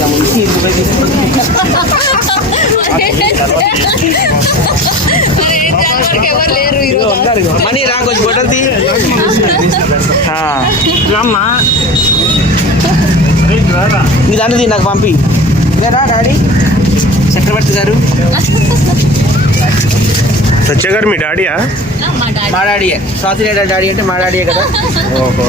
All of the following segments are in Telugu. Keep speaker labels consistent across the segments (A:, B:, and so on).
A: ఇక ముందు ఈ రూపాయి మనీ రా కొంచెం ఫోటోలు రమ్మా మీ దాన్ని తీ నాకు పంపి రా డాడీ చక్రవర్తి గారు
B: సత్య గారు మీ డాడీయా
C: మా డాడీ
A: డాడీయే స్వాతి డాడీ అంటే మా డాడీయే కదా.
B: ఓహో.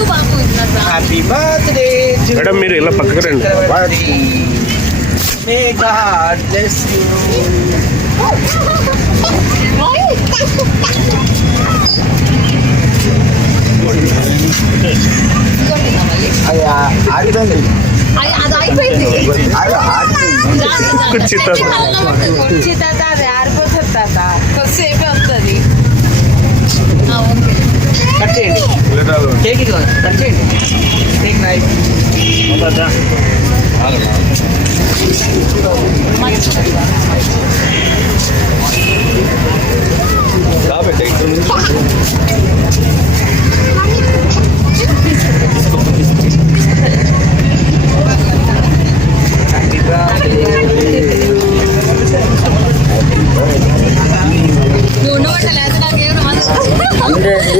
A: హ్యాపీ బర్త్డే టు యూ
C: ఇదిగో బాబు ఇట్లా
A: హ్యాపీ బర్త్డే టు
B: మేడం మీరు ఇలా పక్కకు రండి
A: మే గాడ్ బ్లెస్ యూ
D: అది ఆగిపోయింది
C: అది అది అయిపోయింది
D: అది ఆగిపోయింది
B: కుర్చీ తాత.
E: కుర్చీ తాత అది ఆరిపోతుంది తాత కొద్దిసేపే వస్తుంది
C: ఓకే
A: కట్ చేయండి. కేక్ కట్ చేయండి.
C: Cake knife
D: happy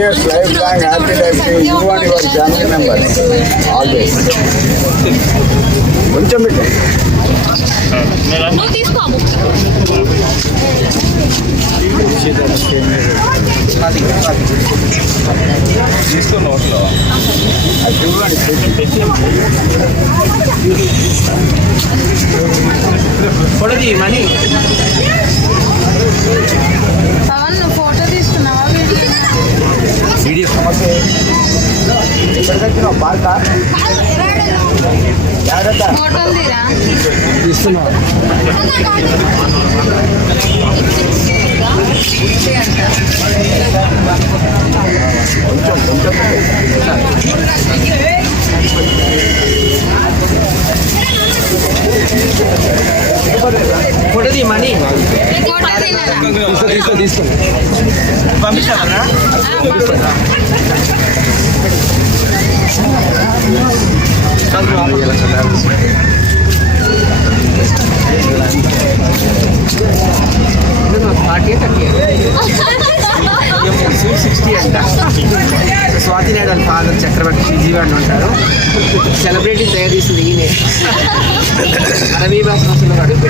D: years life long happy life you and your family members always కొంచెం
C: నువ్వు తీసుకో
A: మనీ.
D: తెచ్చినావు పార్కా జాగ్రత్త.
A: ఇస్తున్నా.
D: కొంచెం కొంచెం.
A: మనీ.
E: ఫోటో తీరా
A: పంపించారా ఫార్టీ థర్టీ సిక్స్టీ అంట స్వాతి నాయుడు వాళ్ళ ఫాదర్ చక్రవర్తి అని ఉంటారు సెలబ్రిటీ తయారు చేసింది ఈయనే అరవీ భాష భాషలో అడుగు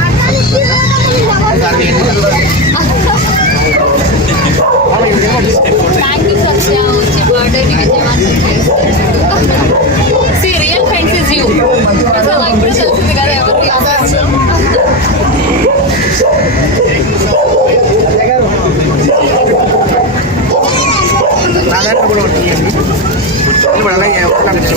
A: Ini berapa ya? Kita bisa